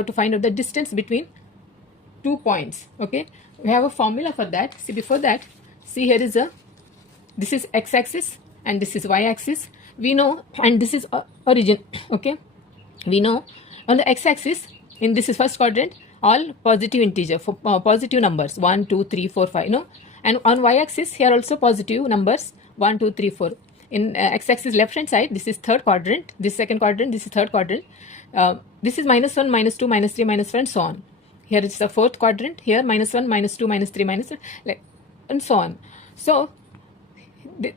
have to find out the distance between 2 points. Okay, we have a formula for that. See, before that, see, here is this is x-axis and this is y-axis. We know, and this is origin. Okay, we know on the x-axis, in this is first quadrant, all positive integer for positive numbers 1 2 3 4 5, no, and on y-axis here also positive numbers 1 2 3 4. In x-axis left hand side, this is third quadrant, this second quadrant, this is third quadrant. This is -1 -2 -3 -4 and so on. Here it's the fourth quadrant, here -1 -2 -3 -1, like, and so on. So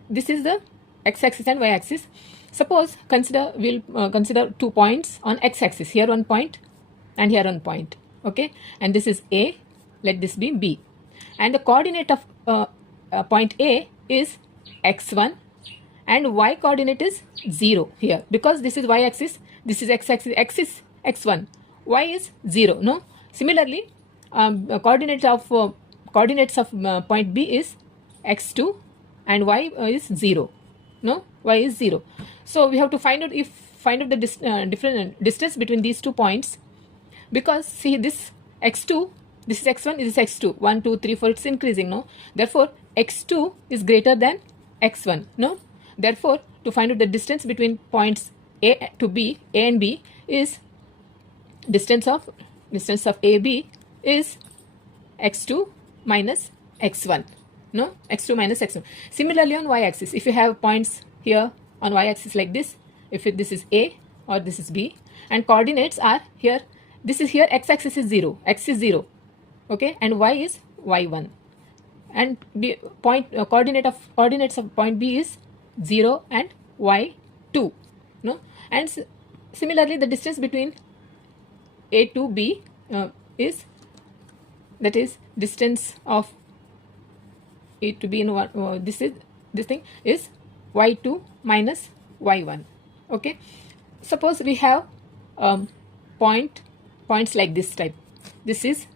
this is the x-axis and y-axis. Suppose we'll consider 2 points on x-axis, here 1 point and here 1 point. Okay, and this is A, let this be B, and the coordinate of point A is x1 and y coordinate is 0 here, because this is y-axis, this is x-axis, x is x1, y is 0. No, similarly coordinates of point B is x2 and y is 0. No, y is 0. So we have to find out the different distance between these 2 points, because see, this x2, this is x1, this is x2, 1 2 3 4, it's increasing. No, therefore x2 is greater than x1. No, therefore to find out the distance between points A to B, A and B, is distance of AB is x2 minus x1. No, x2 minus x1. Similarly on y-axis, if you have points here on y-axis like this, if this is A or this is B, and coordinates are here, this is here, x-axis is 0, x is 0, okay, and y is y1, and B, coordinates of point B is 0 and y2. No, and similarly the distance between A to B is, that is distance of A to B in this thing is y2 minus y1. Okay, suppose we have points like this type. This is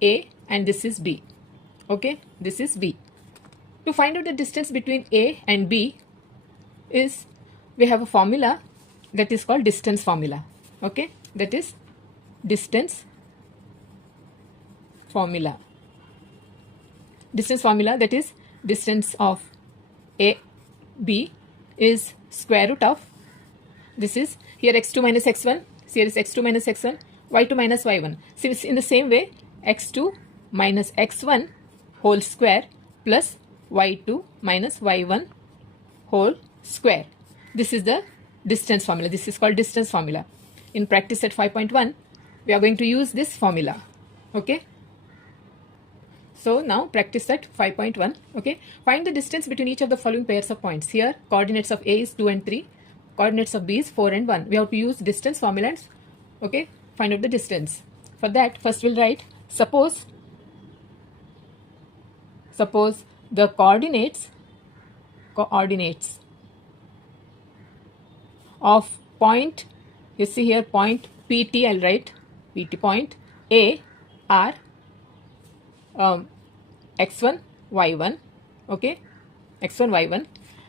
A and this is B. Okay, this is B. To find out the distance between A and B is, we have a formula that is called distance formula. Okay, that is distance formula. Distance formula, that is distance of A, B is square root of, this is here x2 minus x1, here is x2 minus x1, y2 minus y1. So in the same way, x2 minus x1 whole square plus y2 minus y1 whole square. This is the distance formula. This is called distance formula. In practice at 5.1, we are going to use this formula. Okay. So now practice at 5.1. Okay. Find the distance between each of the following pairs of points. Here coordinates of A is 2 and 3. Coordinates of B is 4 and 1. We have to use distance formula. Okay. Find out the distance. For that, first we'll write, suppose the coordinates of point, you see here point PT, I'll write PT, point A are x1 y1, okay, x1 y1,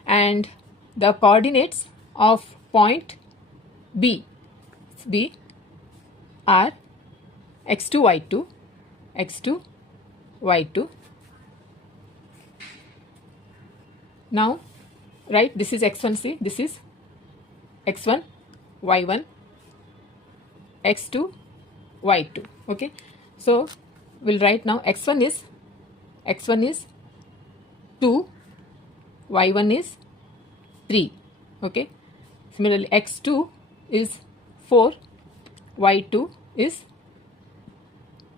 and the coordinates of point B are x2 y2. Now write, this is x1, see, this is x1 y1, x2 y2. Okay, so we'll write now x1 is 2, y1 is 3. Okay, similarly x2 is 4, y2 is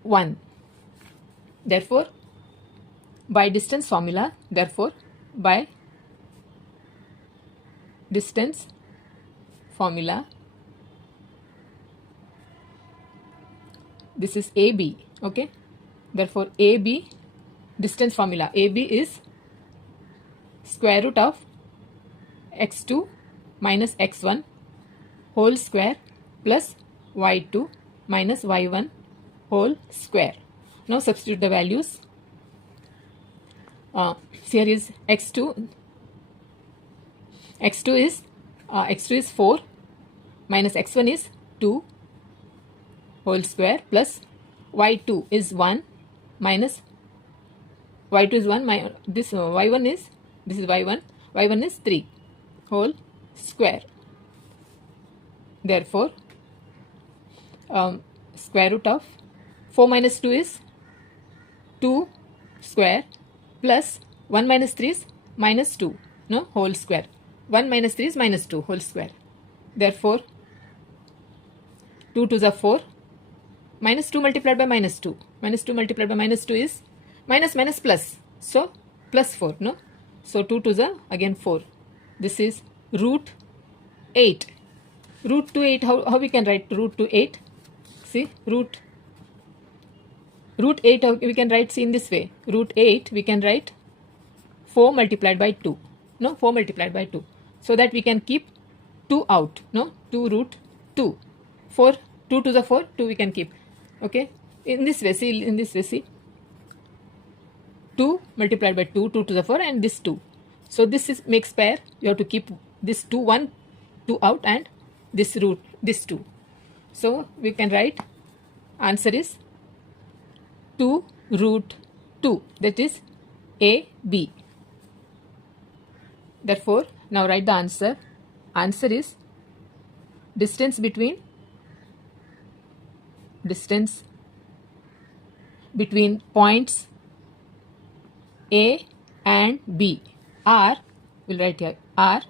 1. Therefore by distance formula, this is AB. Okay, therefore AB, distance formula, AB is square root of x2 minus x1 whole square plus y2 minus y1 whole square. Now substitute the values. Here is x2 is 4 minus x1 is 2 whole square plus y2 is 1 minus y2 is 1 this y1 is this is y1 is 3 whole square. Therefore square root of 4 minus 2 is 2 square plus 1 minus 3 is minus 2, no, whole square. 1 minus 3 is minus 2 whole square. Therefore 2 to the 4, minus 2 multiplied by minus 2, minus 2 multiplied by minus 2 is minus minus plus, so plus 4, no, so 2 to the again 4. This is root 8. Root to 8, how we can write root to 8? See, root 8 we can write, see, in this way. Root 8 we can write 4 multiplied by 2, no, 4 multiplied by 2, so that we can keep 2 out, no, 2 root 2, 4, 2 to the 4, 2 we can keep, okay, in this way, see, in this way, see, 2 multiplied by 2, 2 to the 4, and this 2, so this is makes pair, you have to keep this 2 out and this root, this 2, so we can write answer is 2 root 2, that is AB. Therefore now write the answer. Answer is distance between points A and B are, we'll write here, are,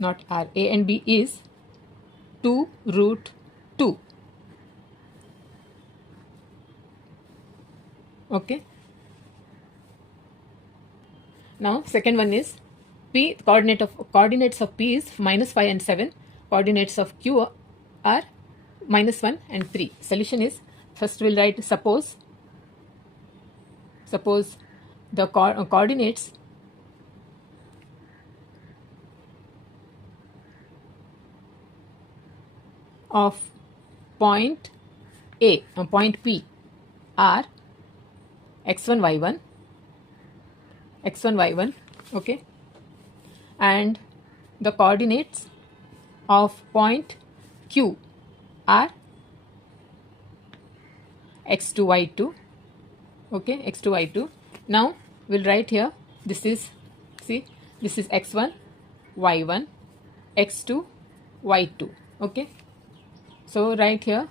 not are, A and B is 2 root 2. Okay. Now second one is P, coordinates of P is minus 5 and 7. Coordinates of Q are minus 1 and 3. Solution is, first we'll write suppose the coordinates of point A, point P are x1 y1, okay, and the coordinates of point Q are x2 y2, okay, x2 y2. Now we'll write here, this is, see, this is x1 y1, x2 y2, okay, so write here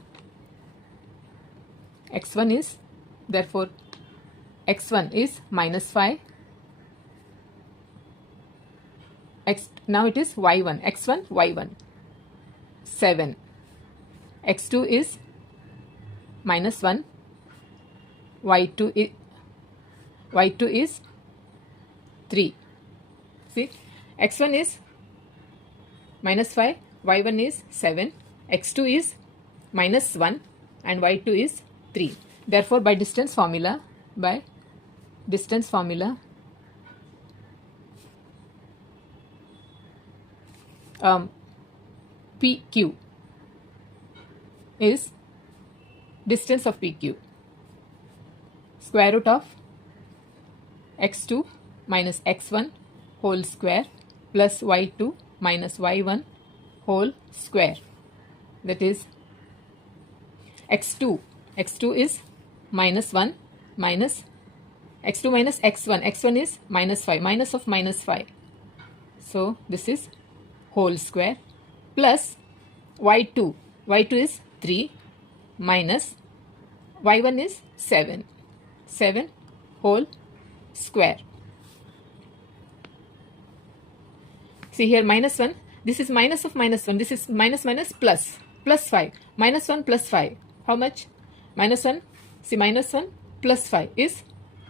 x1 is, therefore x1 is minus 5, now it is y1, x1 y1 7, x2 is minus 1, y2 is 3. See, x1 is minus 5, y1 is 7, x2 is minus 1 and y2 is 3. Therefore by distance formula PQ is distance of PQ, square root of x2 minus x1 whole square plus y2 minus y1 whole square, that is x2 is minus 1 minus x2 minus x1 is minus 5, minus of minus 5, so this is whole square plus y2 is 3 minus y1 is 7 whole square. See here minus 1, this is minus of minus 1, this is minus plus 5, minus 1 plus 5, how much? Minus 1, see, minus 1 plus 5 is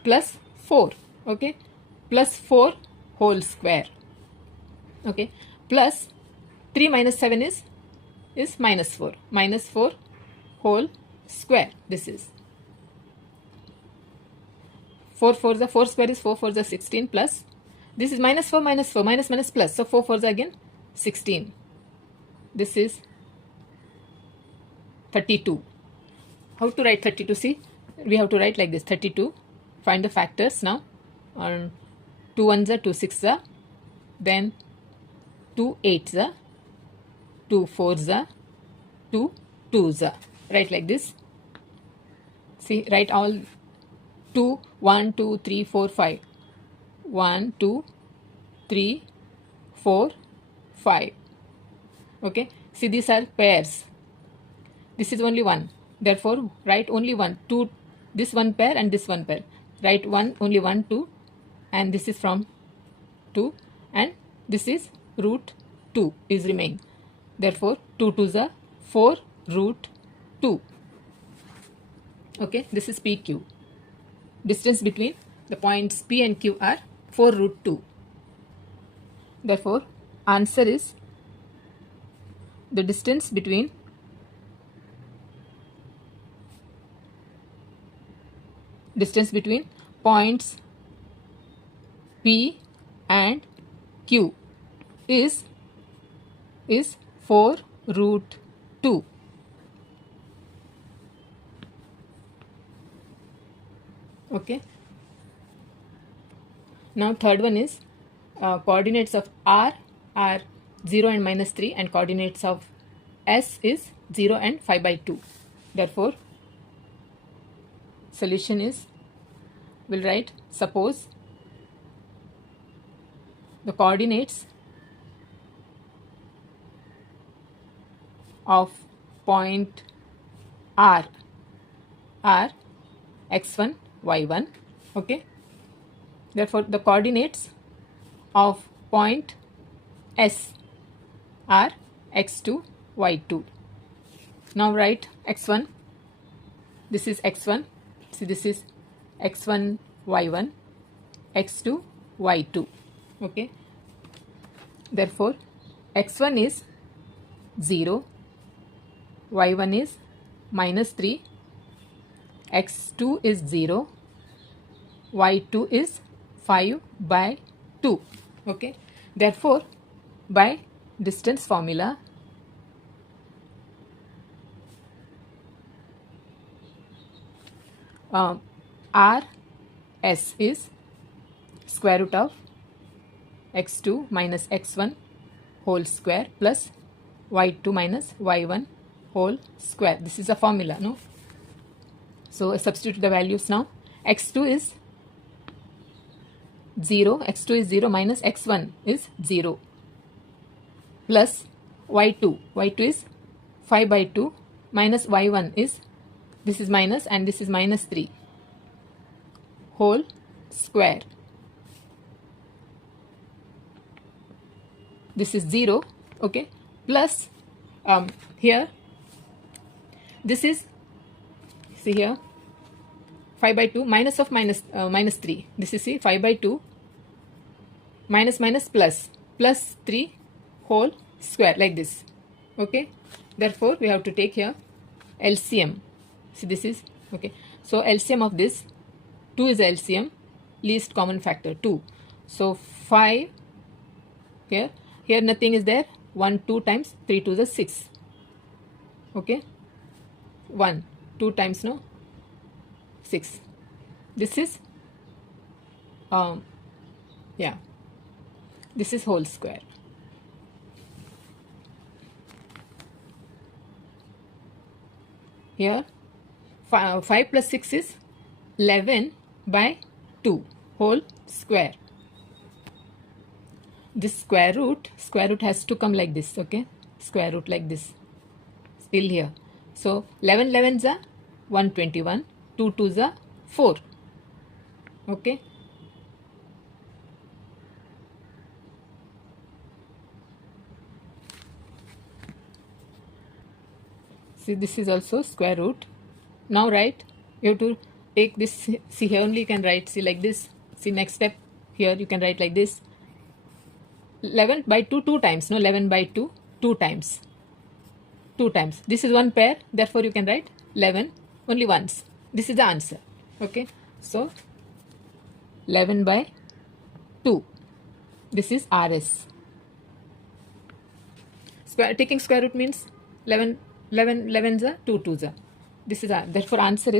plus 4, okay, plus 4 whole square, okay, plus 3 minus 7 is minus 4 whole square. This is 4 4 the 4 square is 4 4 the 16 plus, this is minus 4 minus plus, so 4 4 the again 16, this is 32. How to write 32? See, we have to write like this, 32, find the factors now, on 2 1s are 2 6s are, then 2 8s are, 2 4s are 2 2s are. Write like this. See, write all 2 1 2 3 4 5. 1 2 3 4 5. Okay, see, these are pairs. This is only one, therefore write only one, two, this one pair and this one pair. Write one, only 1 2, and this is from 2, and this is root 2 is remain. Therefore 2 2s are 4 root 2. Okay, this is PQ. Distance between the points P and Q are 4 root 2. Therefore answer is the distance between points P and Q is 4 root 2. Okay. Now third one is coordinates of R are 0 and -3, and coordinates of S is 0 and 5/2. Therefore solution is, we'll write, suppose the coordinates of point R are x1 y1. Okay, therefore the coordinates of point S are x2 y2. Now write x1, this is x1, see, this is x1 y1, x2 y2. Okay, therefore x1 is 0, y1 is -3, x2 is 0, y2 is 5/2. Okay, therefore by distance formula, RS is square root of x2 minus x1 whole square plus y2 minus y1 whole square. This is a formula, no? So substitute the values now. x2 is 0, x2 is 0 minus x1 is 0 plus y2 is 5/2 minus y1 is, this is minus and this is -3 whole square. This is 0, okay, plus here this is, see here, 5/2 minus of -3. This is, see, 5/2 minus plus 3 whole square, like this. Okay, therefore we have to take here LCM. See, this is, okay, so LCM of this, 2 is LCM, least common factor 2. So 5 here nothing is there, 1 2 times 3 to the 6. Okay, 1 2 times, no, 6. This is yeah, this is whole square. Here 5 plus 6 is 11/2 whole square. This square root has to come like this. Okay, square root like this, still here. So 11 11s are 121, 2 2s are 4. Okay, see, this is also square root. Now write, you have to take this, see, here only you can write, see, like this. See, next step, here you can write like this, 11/2 2 times, no, 11/2 2 times. This is one pair, therefore you can write 11 only once. This is the answer. Okay, so 11/2, this is RS. Taking square root means 11 11s are 2 2s are. This is therefore answer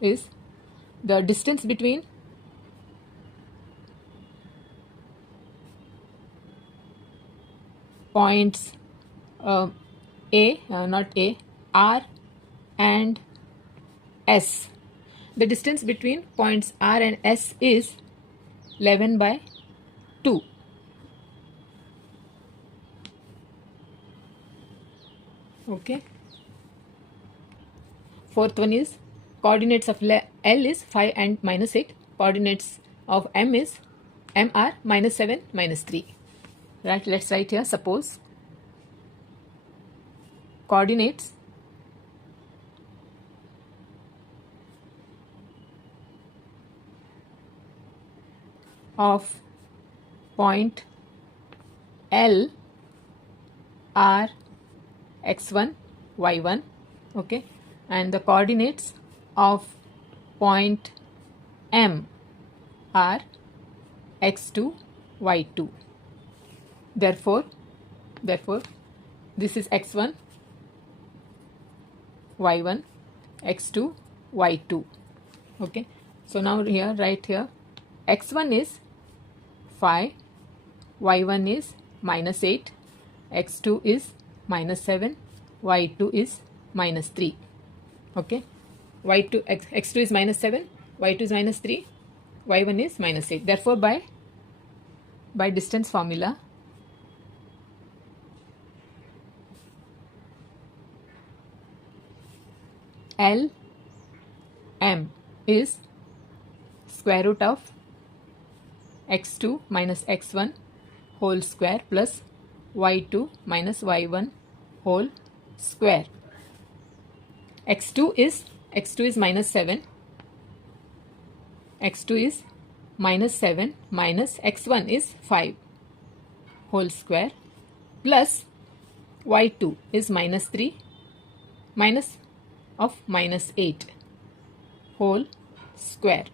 is the distance between points R and S. The distance between points R and S is 11/2. Okay. Fourth one is coordinates of L is 5 and -8. Coordinates of M are -7, -3. Right, let's write here. Suppose coordinates of point L are x1, y1, okay, and the coordinates of point M are x2, y2. Therefore, this is x1, y1, x2, y2. Okay, so now here, right here, x1 is 5, y1 is -8, x2 is -7, y2 is -3. Okay, x2 is -7, y2 is -3, y1 is -8. Therefore, by distance formula, L M is square root of x2 minus x1 whole square plus y2 minus y1 whole square. x2 is -7. x2 is -7 minus x1 is 5 whole square plus y2 is -3 minus of -8 whole square.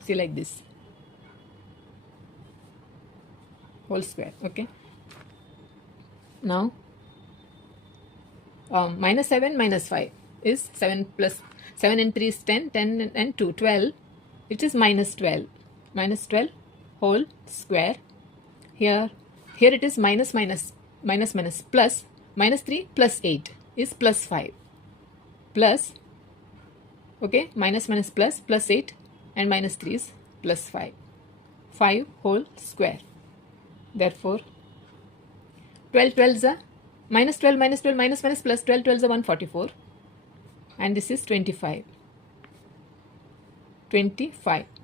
See, like this, whole square. Okay, now -7 minus 5 is 7 plus 7 and 3 is 10, 10 and 2 12. It is -12 whole square. Here it is minus plus -3 plus 8 is plus 5 plus, okay, minus plus 8 and -3 is plus 5 whole square. Therefore, 12 12s are -12 minus plus 12 12s are 144, and this is 25.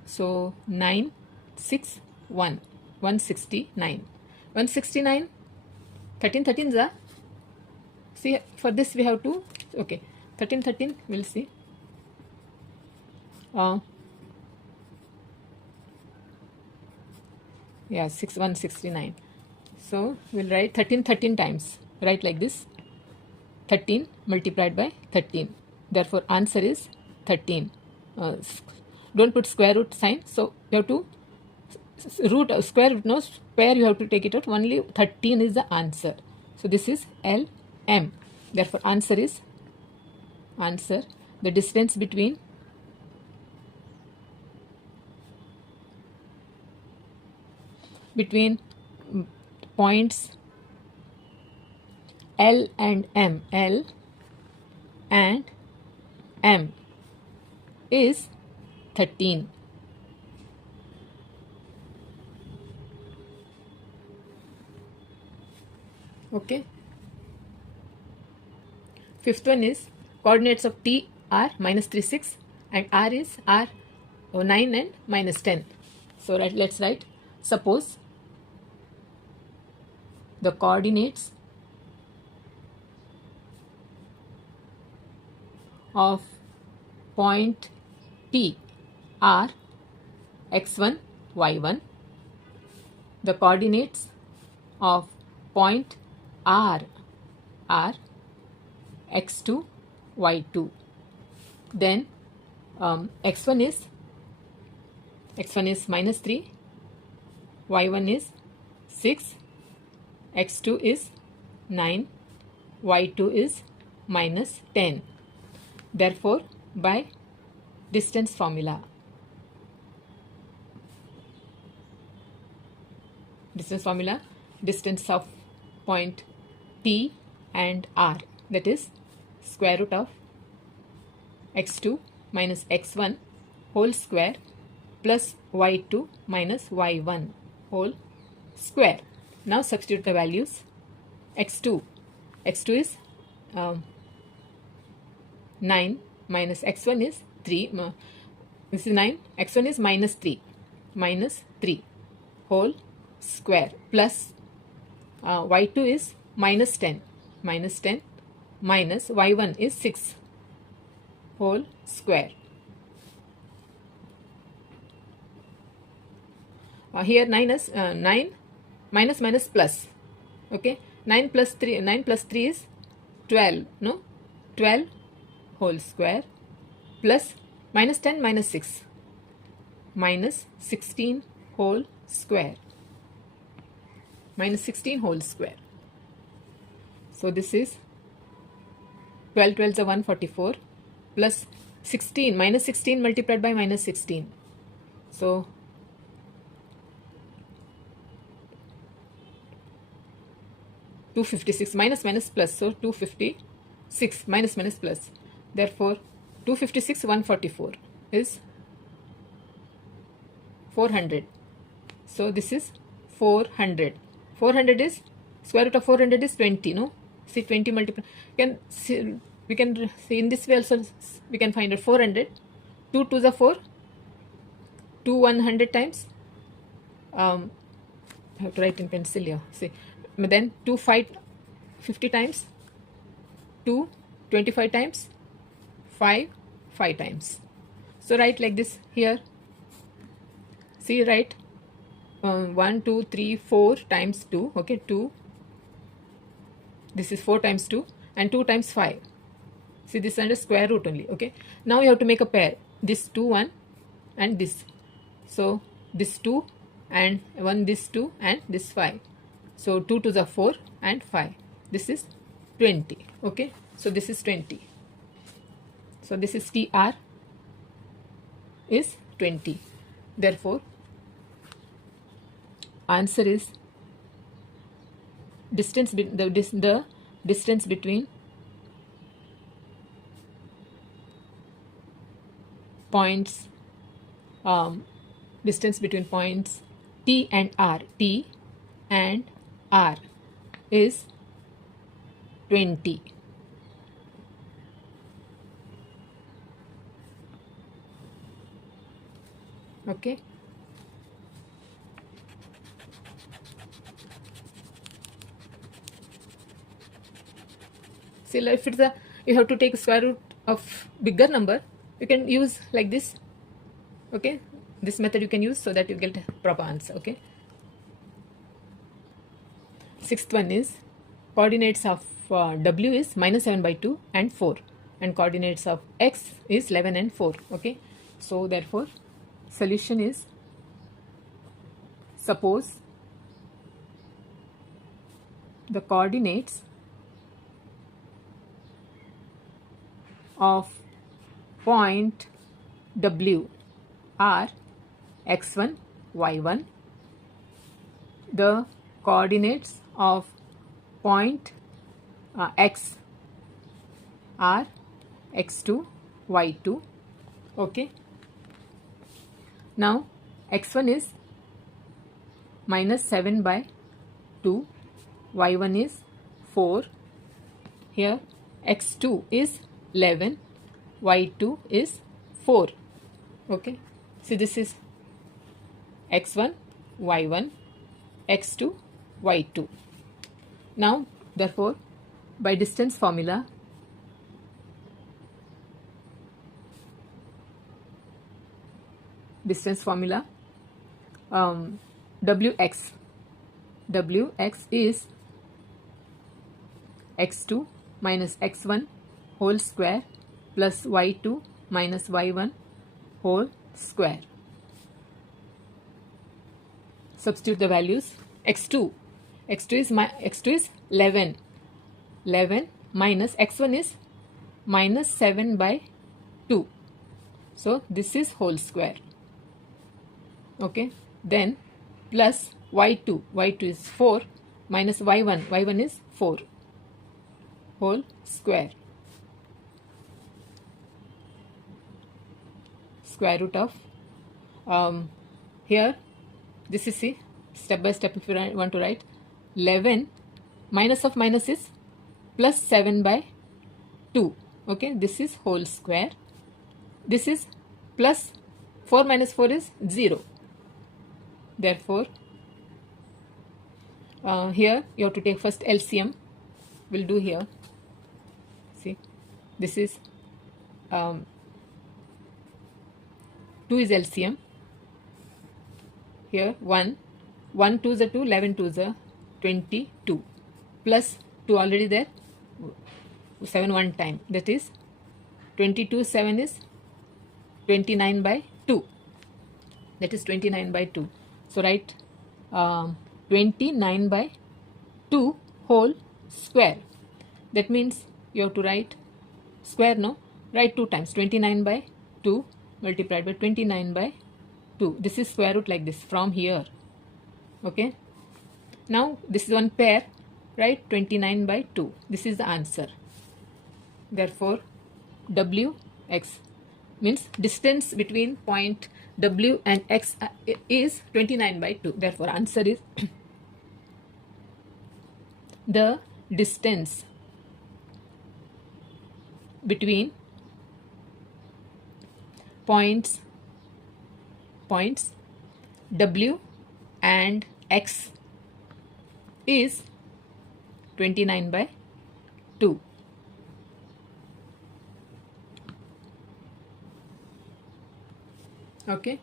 So 9 6 1 169. 169. 13 13s are, see, for this we have to, okay, 13 13 we'll see. Yeah, 169. So we'll write 13 13 times. Write like this: 13 multiplied by 13. Therefore, answer is 13. Don't put square root sign. So you have to root, square root, no square, you have to take it out. Only 13 is the answer. So this is LM. Therefore, answer the distance between points L and M is 13. Okay. Fifth one is coordinates of T are -3 6 and R is 9 and -10. So let's write. Suppose the coordinates of point P are x1, y1. The coordinates of point R are x2, y2. Then x1 is -3, y1 is 6, x2 is 9, y2 is -10. Therefore, by distance formula, distance formula, distance of point P and R, that is square root of x2 minus x1 whole square plus y2 minus y1 whole square. Now substitute the values. x2 is 9 minus x1 is 3. This is 9. x1 is minus 3 whole square plus y2 is minus 10 minus y1 is 6 whole square. Here 9 is 9 minus plus. Okay, 9 plus 3 is 12. No, 12 whole square plus minus 10 minus 6 minus 16 whole square. Minus 16 whole square. So this is 12 12s are 144 plus 16 minus 16 multiplied by minus 16. So 256 minus plus, so 256 minus plus. Therefore 256 144 is 400. So this is 400. 400 is square root of 400 is 20. No, see 20 multiply. We can see in this way also we can find it. 400. 2 to the 4. 2 100 times. I have to write in pencil here. See, then 2 50 times. 2 25 times. 5 times. So write like this here. See, write 1 2 3 4 times 2. Okay, 2. This is 4 times 2 and 2 times 5. See, this is under square root only. Okay, now you have to make a pair. This 2 1 and this. So this 2 and 1, this 2 and this 5. So 2 to the 4 and 5. This is 20. Okay, so this is 20. So this is TR is 20. Therefore answer is the distance between points T and R is 20. Okay. See, if it's you have to take square root of bigger number, you can use like this. Okay, this method you can use so that you get a proper answer. Okay. Sixth one is coordinates of W is minus 7 by 2 and 4, and coordinates of X is 11 and 4. Okay, so therefore solution is, suppose the coordinates of point W are x1, y1. The coordinates of point X are x2, y2. Okay. Now x1 is minus 7 by 2, y1 is 4. Here x2 is 11, y2 is 4. Okay, see, this is x1, y1, x2, y2. Now therefore by distance formula, Wx is x2 minus x1 whole square plus y2 minus y1 whole square. Substitute the values. x2 is 11 minus x1 is minus 7 by 2. So this is whole square. Okay, then plus y2 is 4 minus y1 is 4 whole square root of here this is, see, step by step if you want to write, 11 minus of minus is plus 7 by 2. Okay, this is whole square. This is plus 4 minus 4 is 0. Therefore, here you have to take first LCM. We'll do here. See, this is 2 is LCM. Here 1 2 is a 2, 11 2 is a 22, plus 2 already there, 7 one time, that is 22 7 is 29 by 2, that is 29 by 2. So write 29 by 2 whole square. That means you have to write square, no? Write 2 times, 29 by 2 multiplied by 29 by 2. This is square root like this from here. Okay. Now this is one pair, right? 29 by 2. This is the answer. Therefore, WX means distance between point W and X is 29 by 2. Therefore, answer is the distance between points W and X is 29 by 2. Okay.